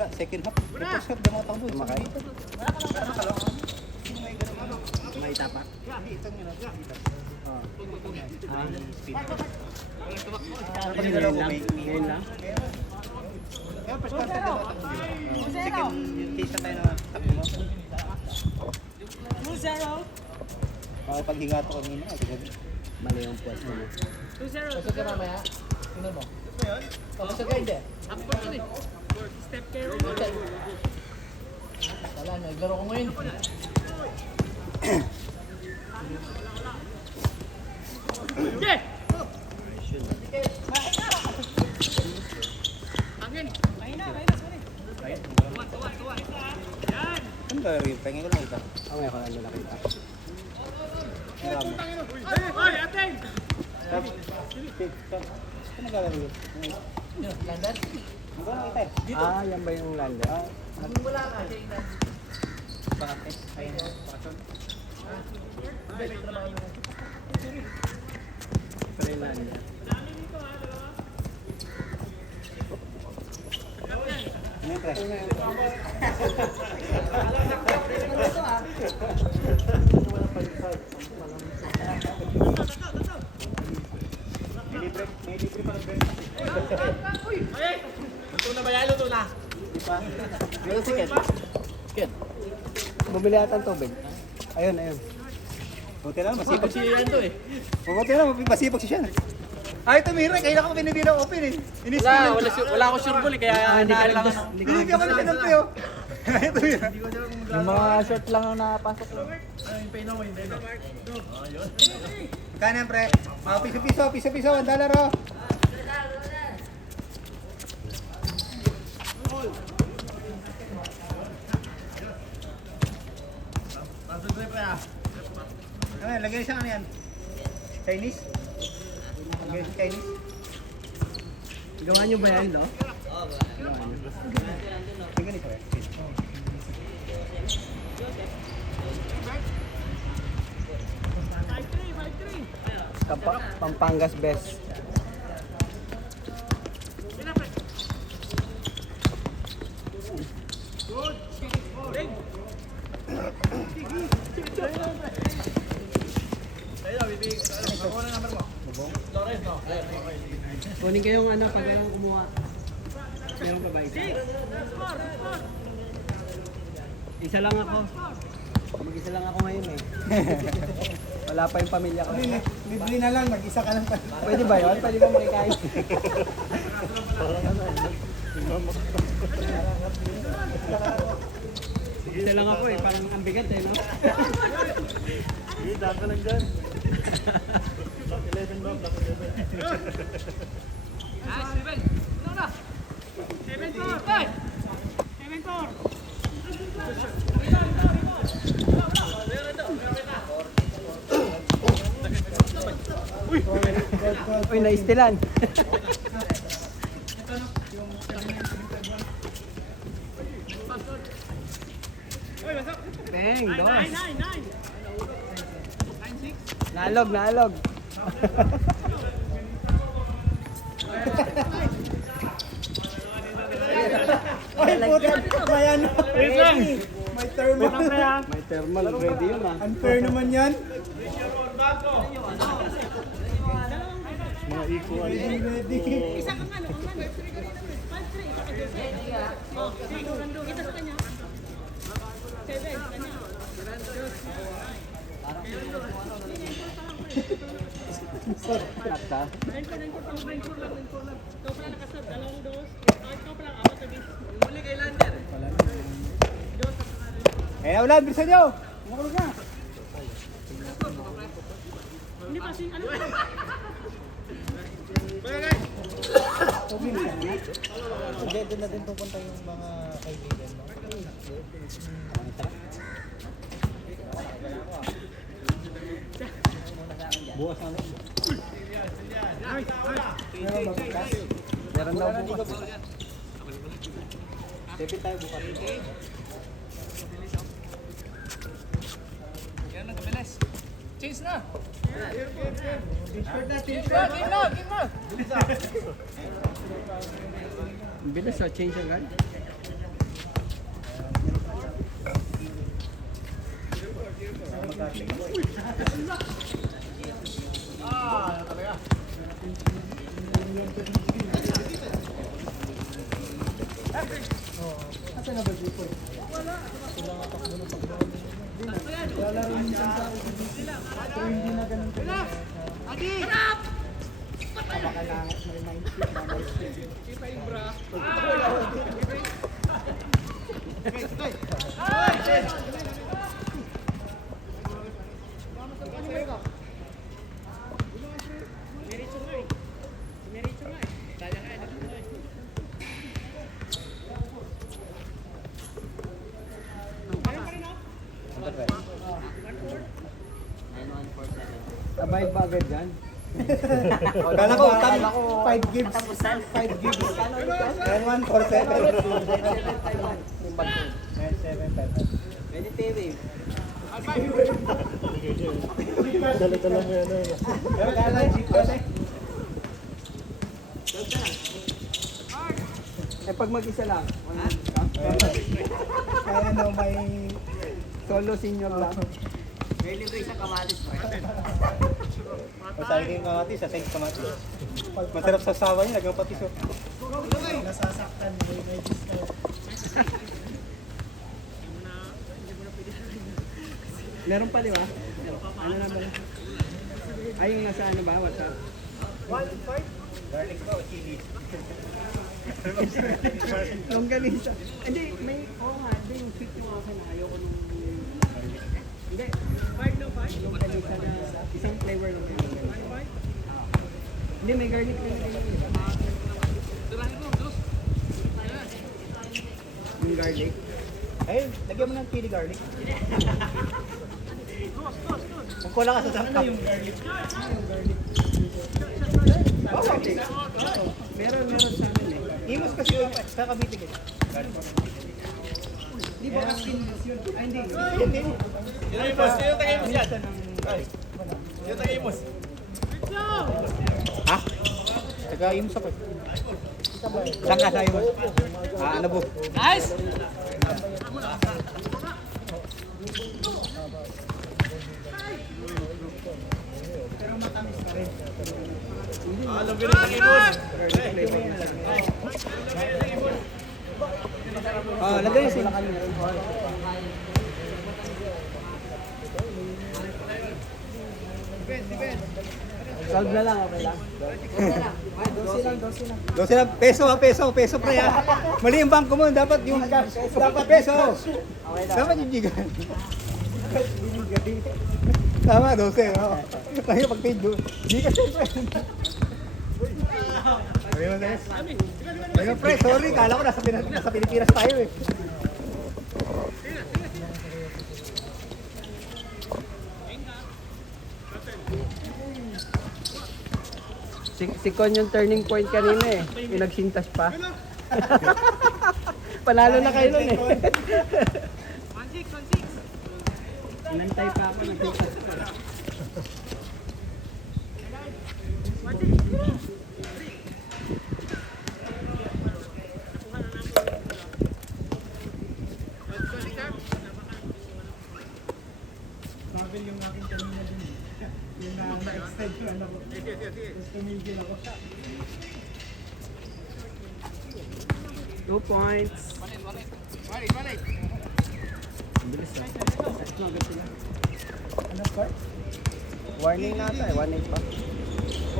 Wala, second half. First half, dumatang doon. Sumakay. May tapak. Ngayon lang. Kaya first half, dumatang doon. Second, yung case na tayo na takbo mo. 2-0. Makapaghinga to kanina. Mali yung pwesto mo. 2-0. Pasok ka mamaya. Tingnan mo. Pasok ka hindi. Step kayo. Wala, naglaro ko ngayon. Yeah! Angin. Mahina, sorry. Tuwa. Yan. Ano ba rin? Pahingin ko lang ito. Ako ngayon ko lang yung nakita. Hoy, atin! Ano naglalaro yun? Landan? Ano ba nakita eh? Ah, yan ba yung lander? Wala ka, siya yung Bakit? Ayun, bakit? Pero yung lander. Ano yung pre? May libre pa ng break. Luto na ba yan? Luto na. Di pa? Meron si Ken. Ken. Bumili ata ng tubig. Ayun. Buti lang, masipag siya. Yan to eh. Buti lang, masipag siya. Ay, tumira. Kaya ako pinibilang open eh. Wala ako sure ball eh, kaya naalangan ako. Binigyan ko na siya ng peo. Ay, tumira. Yung mga short lang ang napasok. Kanan pre. Piso-piso. $1 oh. Ano, lagay siya ano yan? Chinese? Lagay siya Chinese? Gawa nyo ba yan, no? Yung ganito eh. Pampangas best. Kunin kayong ano pag kayong kumuha. Meron pa ba isa? Isa lang ako. Mag-isa lang ako ngayon eh. Wala pa yung pamilya ko. Bibili na lang, mag-isa ka lang pa. Pwede ba yun? Pwede ba makikain? Isa lang ako eh, parang ang bigat eh, no? Hindi, daka lang dyan. Block 11 ba? Block 11. Ah, 7. Ano na? 7-4. 7-4. Uy, naistilan. Bang, dos. 9. Nalog. Ay, puta. May ano. May thermal. May thermal, ready yun ah. Unfair naman yan. Mga equal. Ready. Isa kang ano, 5-3, isa ka Jose. Oh, Rando, kita sa kanya. 7, kanya. Nakta. 9-4 lang. Ikaw pala nakasab, 2-2. Ikaw pala, ako sabi. Muli kay Lander. Eh, wala. Bilisan nyo. Makulog na. Hindi pa, ano? Hindi, doon na din pupunta yung mga kaibigan mo. Bukas na lang. Meron daw bukas. Debit tayo bukas. Yan ang kabilis. Change na. T-shirt Game na. Bilis oh, change agad. Asa na ba dito? Wala rin minsan sa akin. Pero hindi na ganun ka. Baka na may mindset na mindset. Sabay ba agad yan? Kala ko, 5 gigs. 5 gigs. 9147. Pwede TV. Dala lang yan. Pero kala G kasi. Eh pag mag-isa lang. Kaya ano, may Solo senior lang. may libre sa kamatis pa. Masaya yung kamatis, sa side kamatis. Masarap sa sawa niya, lagang patis. Nasasaktan, may discount. Meron pa di ba? Ano na ba? Ay yung nasa ano ba? WhatsApp? Garlic ba o chili? Longganisa. Hindi, may, nga, hindi yung 50 mga akin. Ayoko nung, hindi, 5 na 5? Longganisa na, isang flavor lang. Hindi, may garlic na nilagay. Yung garlic. Ay, lagyan mo ng chili garlic. Kung kulang ka sa sangkap. Okay. Meron sa amin eh. Imos kasi yung sa Cavite eh. Di ba kasi yun? Ay, hindi. Ha? Taga Imos ako. Saan ka sa Imos? Ano po? Nice! Pero matamis pa rin. Lagay sila kanina. Solve na lang, okay lang. 12 lang. 12 lang. Peso pre ha. Mali yung bangko mo, dapat yung dapat peso. Dapat yung gigan. Tama, 12. Oh. Kaya pag paid do. Di ka siyempre. Ayun, pre, sorry. Kala ko nasa Pilipinas tayo eh. Si Con yung turning point kanina eh. Yung nagsintas pa. Panalo na kayo nun eh. 1-6. Inantay pa ako, nagsintas pa. Travel yung aking kanina din. Yung na-extend yung ano ko. Tapos tumigil ako. 2 points. Ang bilis ah. Set mo agad sila. Ano pa? Warning na ata eh, 1-8 pa.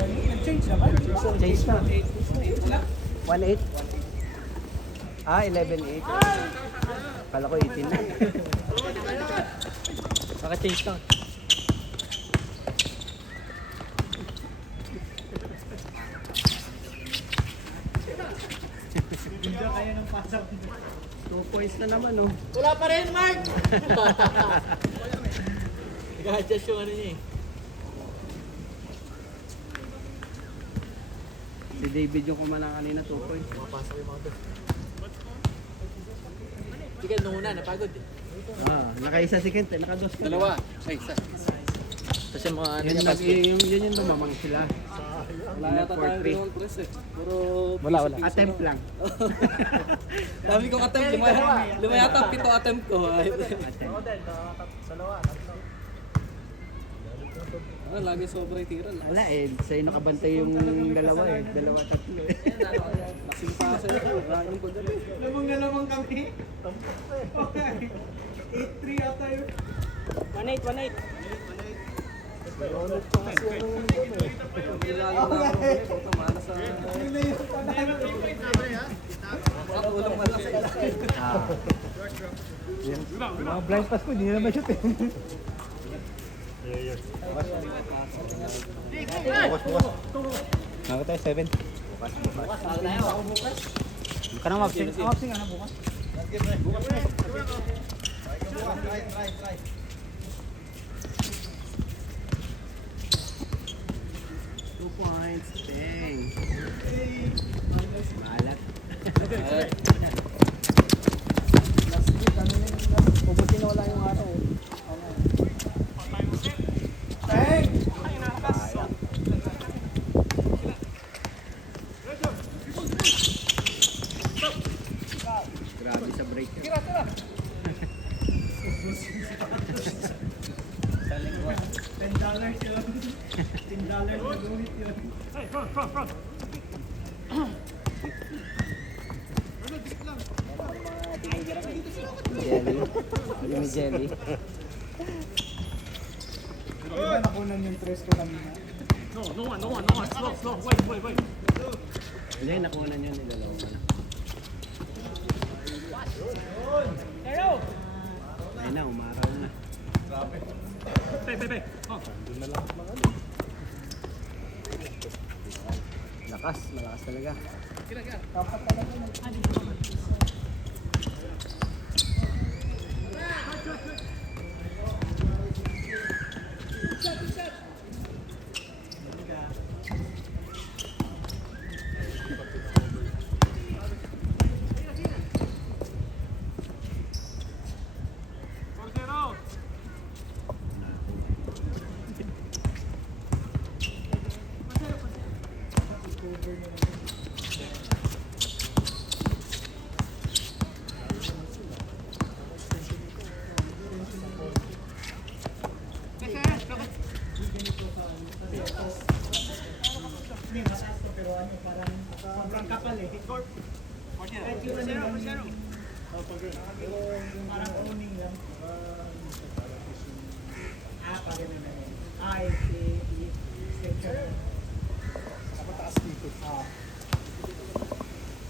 Nag-change naman. Change na. 1-8? Ah, 11-8. Kala ko 18 na. Baka change lang. Hindi kaya ng pasok. 2 points na naman oh. Wala pa rin, Mark! Nag-adjust yung ano niya eh. Si David yung kumalang kanina 2 points. Mapasok yung mga to. Hindi ka nung una, napagod eh. Nakaisa si Kent eh, nakados ka. Dalawa. Ay, isa. Tapos yung mga ano Yun, niya, basket. yun yung lumamang sila. Wala yata tayo dalawang press eh. Puro... Wala. Attempt lang. Dami kong attempt. Lima yata, 7 attempt ko. Attempt. Lagi sobrang tira. Wala eh, sa'yo nakabantay yung dalawa eh. Dalawa, tatlo eh. Laking pasa yun. Raging pagdating. Lamang na lamang kami. Okay. 8-3 ata yun. 1-8. Ulit pa kasi yung doon eh. Nilalang na ako ulit. Kung tamana sa... Yun na yung panalo. Ulang malaki. Mga blind pass ko, hindi na naman shoot eh. Yeah. Nakita tayo, 7. Ka na mapsing. Mapsing ano bukas? Points. Dang. Malat. Last week, ano yun? Pubuti na wala yung araw. Grabe sa break. $10 yun. $10 na gunit yun. Jelly. Yung jelly. Diba nakunan yung tres ko kanina? Hindi, nakuha niyo ni dalawa na. Ayun na, umaraw na. Lakas, malakas talaga. Hindi, mataas to, pero ano, parang sobrang kapal eh. Kahit yung ano yung... Pero yung parang owning lang. Parang na yun. Extension. Napataas dito.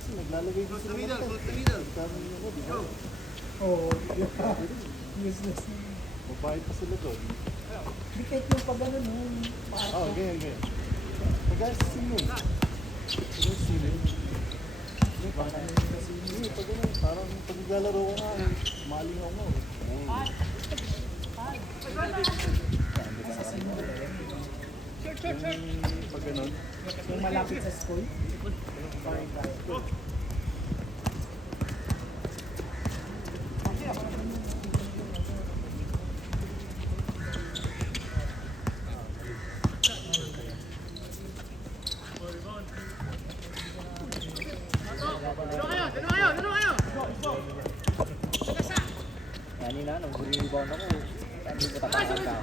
Naglalagay dito sa middle. Oo. Useless. Mabait pa sila doon. Di kahit yung pag ano, no? Oh, ganyan. Pag-ayos sa ceiling. Pag-ayos sa ceiling. Hindi, pag ano, parang pag naglalaro ko nga, malingaw mo. Pag ganun. Yung malapit sa school. Kanina, nung rebound ako, sabi ko tapakan ka.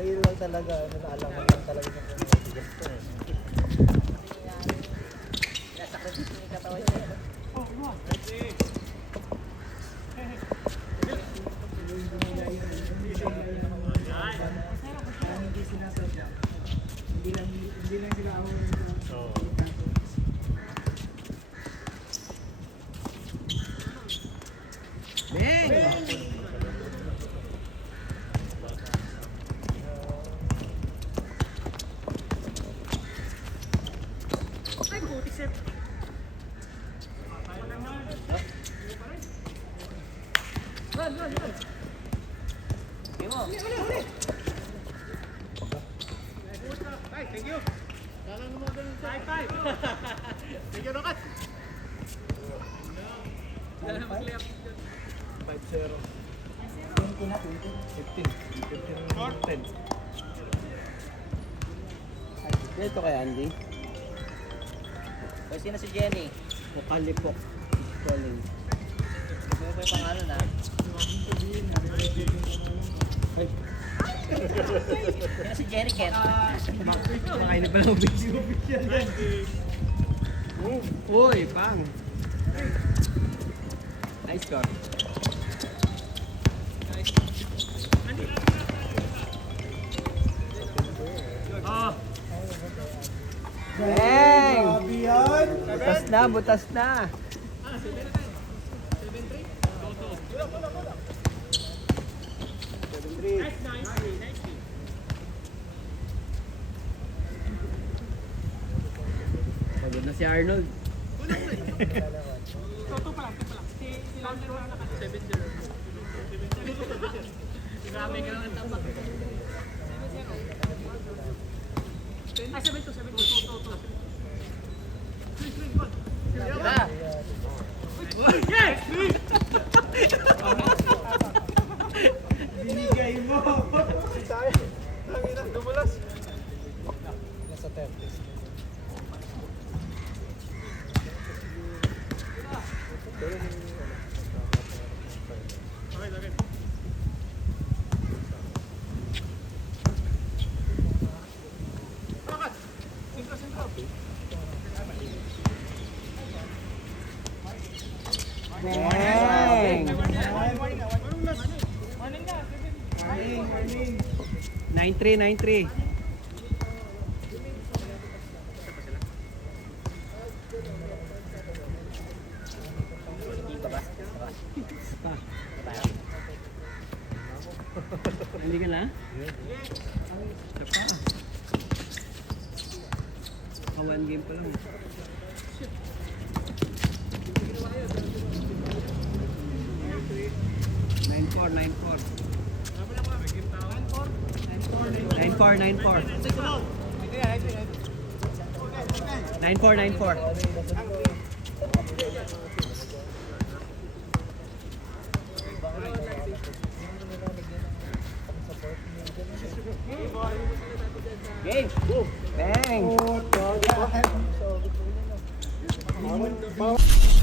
Ayun lang talaga, nalaalaman lang talaga sa bigas ko eh. Hindi sinasadya. Hindi lang sila ako. Dito kay Andy. O, sino si Jenny? Pokalipok. Calling. Ano pa yung pangalan na? Ay, Si Jerry Ken. Makain na pala ubis. Uy, pang. Nice score. Bang! Butas na, butas na. Pagod na si Arnold. Binigay mo. Nasa 30s. Bang! 9-3, 9-3. Pa. Hindi ka na? Isa pa. One game pa lang. Nine-four. 9-4. Game! Bang! Bawal.